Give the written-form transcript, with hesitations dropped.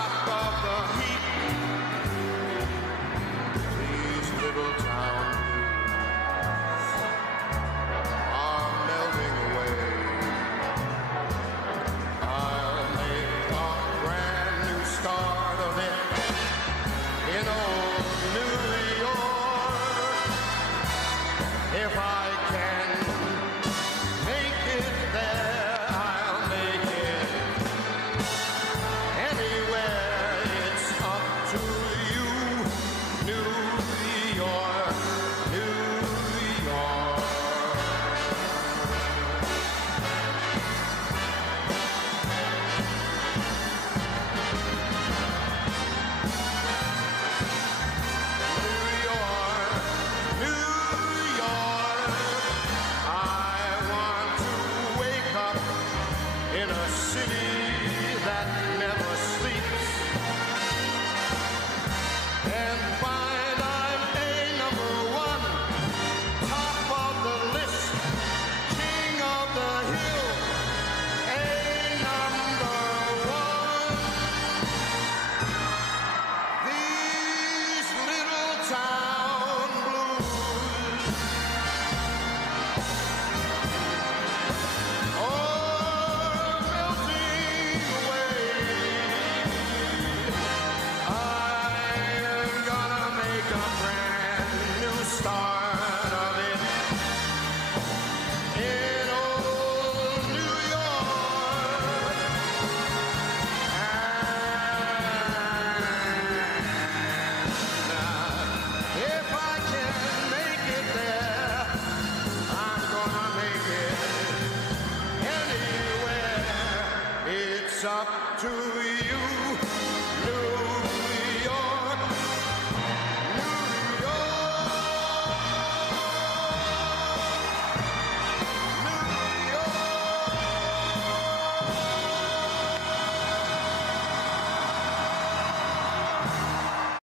top of the heap. These little towns are melting away. I'll make a brand new start of it in old New York. If I can make it there, I'll make it anywhere. It's up to you, New York, New York. New York, New York. I want to wake up in a city that never sleeps and find I'm a number one, top of the list, king of the hill, a number one. These little town blues are melting away. I'm gonna make a brand new start of it in old New York. And if I can make it there, I'm gonna make it anywhere. It's up to you,